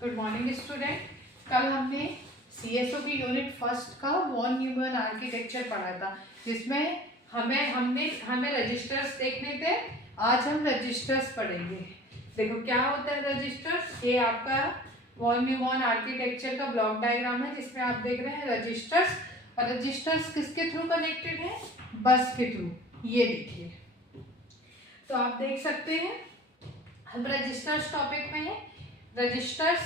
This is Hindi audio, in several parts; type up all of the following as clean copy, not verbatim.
Good morning student. कल हमने सीएसओ की यूनिट फर्स्ट का वॉन न्यूमन आर्किटेक्चर पढ़ा था, जिसमें हमें रजिस्टर्स देखने थे। आज हम रजिस्टर्स पढ़ेंगे। देखो क्या होता है रजिस्टर्स। ये आपका वॉन न्यूमन आर्किटेक्चर का ब्लॉक डायग्राम है, जिसमें आप देख रहे हैं रजिस्टर्स। और रजिस्टर्स किसके थ्रू कनेक्टेड है? बस के थ्रू। ये देखिए, तो आप देख सकते हैं हम रजिस्टर्स टॉपिक में है। रजिस्टर्स,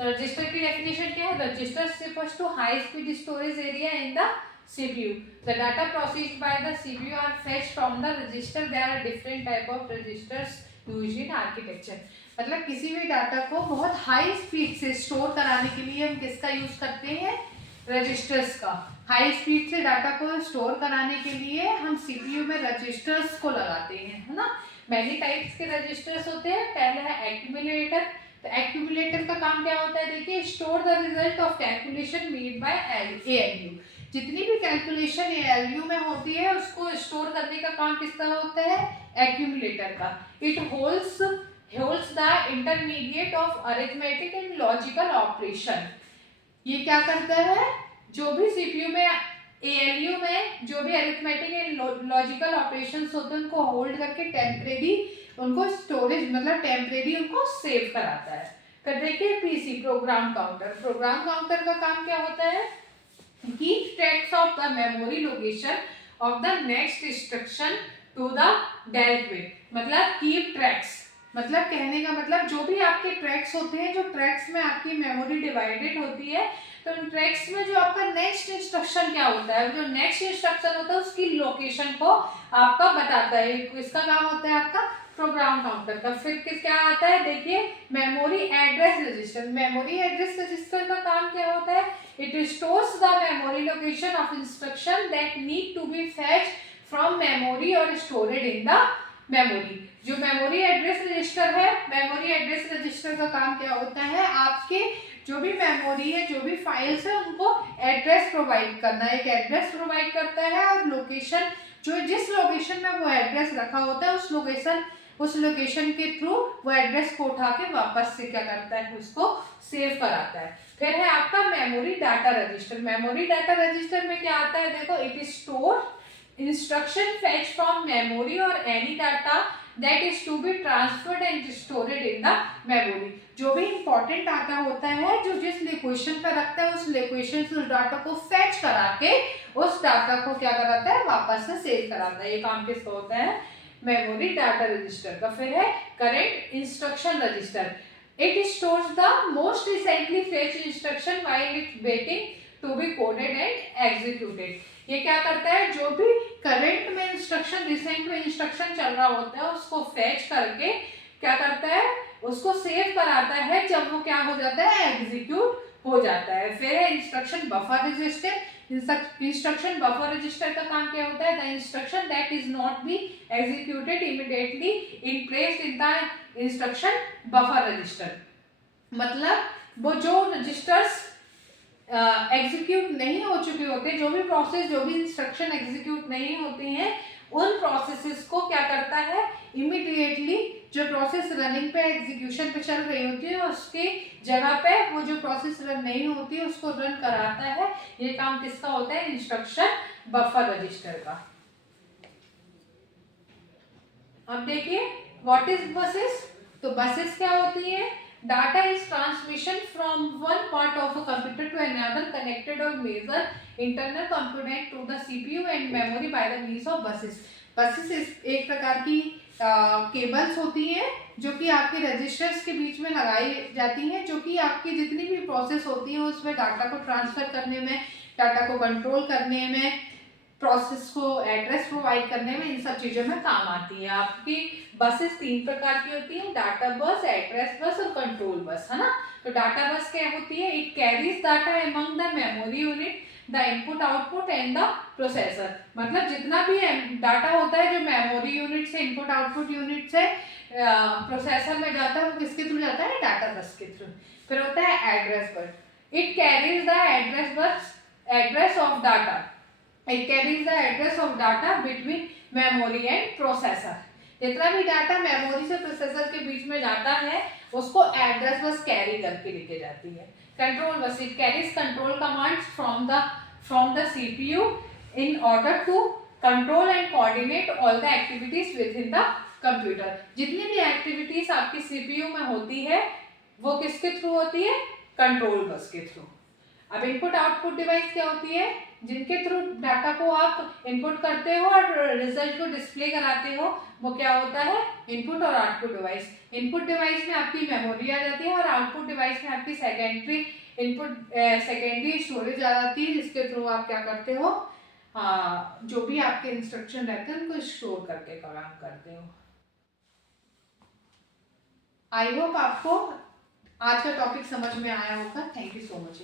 रजिस्टर की डेफिनेशन क्या है? Registers refers to high speed storage area in the CPU. The data processed by the CPU are fetched from the register. There are different type of registers used in architecture. मतलब किसी भी डाटा को बहुत हाई स्पीड से स्टोर कराने के लिए हम किसका यूज करते हैं? रजिस्टर्स का। हाई स्पीड से डाटा को स्टोर कराने के लिए हम सीपीयू में रजिस्टर्स को लगाते हैं, है ना। मैनी टाइप्स के रजिस्टर्स होते हैं। पहला है एक्यूमुलेटर। तो एक्यूमुलेटर का काम क्या होता है? देखिए, store the result of calculation made by ALU. जितनी भी कैलकुलेशन एएलयू में होती है उसको स्टोर करने का काम किसका होता है? एक्यूमुलेटर का। It holds the intermediate of arithmetic and logical operation. ये क्या करता है? जो भी सीपीयू में एएलयू में जो भी अरिथमेटिक एंड लॉजिकल ऑपरेशंस होते हैं उनको होल्ड करके टेम्परेरी उनको स्टोरेज मतलब टेम्परेरी उनको सेव कराता है। फिर देखिए PC, program counter. Program counter का काम क्या होता है? Keep tracks of the memory location of the next instruction to the dealt with. मतलब कीप ट्रैक्स मतलब कहने का मतलब जो भी आपके ट्रैक्स होते हैं, जो ट्रैक्स में आपकी मेमोरी डिवाइडेड होती है, तो उन ट्रैक्स में जो आपका नेक्स्ट इंस्ट्रक्शन क्या होता है, जो नेक्स्ट इंस्ट्रक्शन होता है उसकी लोकेशन को आपका बताता है। इसका काम होता है आपका प्रोग्राम काउंटर का। फिर क्या आता है? देखिए, memory address register. Memory address register का काम क्या होता है? It stores the memory location of instruction that need to be fetched from memory और स्टोरेड इन द मेमोरी। जो मेमोरी एड्रेस रजिस्टर है, मेमोरी एड्रेस रजिस्टर का काम क्या होता है? आपके जो भी मेमोरी है, जो भी फाइल्स है, उनको एड्रेस प्रोवाइड करना। एक एड्रेस प्रोवाइड करता है और लोकेशन, जो जिस लोकेशन में वो एड्रेस रखा होता है उस लोकेशन के थ्रू वो एड्रेस को उठा के वापस से क्या करता है? उसको सेव कराता है। फिर है आपका memory data register. Memory data register में क्या आता है? देखो, it is store instruction fetch from memory और any data that is to be transferred and stored in the memory। जो भी इंपॉर्टेंट डाटा होता है, जो जिस लोकेशन पर रखता है उस लोकेशन से उस डाटा को फेच करा के उस डाटा को क्या कराता है? वापस से सेव कराता है। ये काम किसका होता है? मेमोरी डाटा रजिस्टर का। फिर है current instruction register. It stores the most recently fetch instruction while it waiting to be coded and executed. ये क्या करता है? जो भी करंट में इंस्ट्रक्शन, रिसेंट में इंस्ट्रक्शन चल रहा होता है उसको फेच करके क्या करता है? उसको सेव कराता है जब वो क्या हो जाता है? एग्जीक्यूट हो जाता है। फिर है instruction buffer register. Instruction buffer register का काम क्या होता है? The instruction that is not be executed immediately in place in the instruction buffer register. मतलब वो जो रजिस्टर्स एग्जीक्यूट नहीं हो चुके होते, जो भी प्रोसेस, जो भी इंस्ट्रक्शन एग्जीक्यूट नहीं होती हैं, उन प्रोसेसेस को क्या करता है? इमीडिएटली जो प्रोसेस रनिंग पे एग्जीक्यूशन पे चल रही होती है उसकी जगह पे वो जो प्रोसेस रन नहीं होती है उसको रन कराता है। ये काम किसका होता है? इंस्ट्रक्शन बफर रजिस्टर का। अब देखिए व्हाट इज बसेस। तो बसेस क्या होती है? Data is transmission from one part of a computer to another connected or major internal component to the CPU and memory by the means of buses। buses एक प्रकार की केबल्स होती हैं जो कि आपके रजिस्टर्स के बीच में लगाई जाती हैं, जो कि आपकी जितनी भी प्रोसेस होती है उसमें डाटा को ट्रांसफर करने में, डाटा को कंट्रोल करने में, प्रोसेस को एड्रेस प्रोवाइड करने में, इन सब चीज़ों में काम आती है। आपकी बसेस 3 प्रकार की होती है, डाटा बस, एड्रेस बस और कंट्रोल बस, है ना। तो डाटा बस क्या होती है? It carries data among the memory unit, the input output and the processor. मतलब जितना भी डाटा होता है जो मेमोरी यूनिट से, इनपुट आउटपुट यूनिट से प्रोसेसर में जाता है, वो किसके थ्रू जाता है? डाटा बस के थ्रू। फिर होता है address bus. It carries the address bus, address of data, it carries the address of data between memory and processor। जितना भी डाटा मेमोरी से प्रोसेसर के बीच फील्ड्स में जाता है उसको एड्रेस बस कैरी करके लेके जाती है। Control bus it carries control commands from the CPU in order to control and coordinate all the activities within the computer। जितनी भी एक्टिविटीज आपकी सीपीयू में होती है वो किसके थ्रू होती है? कंट्रोल बस के थ्रू। अब इनपुट आउटपुट डिवाइस क्या होती है? जिनके थ्रू डाटा को आप इनपुट करते हो और रिजल्ट को डिस्प्ले कराते हो, वो क्या होता है? इनपुट और आउटपुट डिवाइस। इनपुट डिवाइस में आपकी मेमोरी आ जाती है और आउटपुट डिवाइस में आपकी सेकेंडरी स्टोरेज आ जाती है, जिसके थ्रू आप क्या करते हो? जो भी आपके इंस्ट्रक्शन रहते हैं उनको स्टोर करके काम करते हो। आई होप आपको आज का टॉपिक समझ में आया होगा। Thank you so much.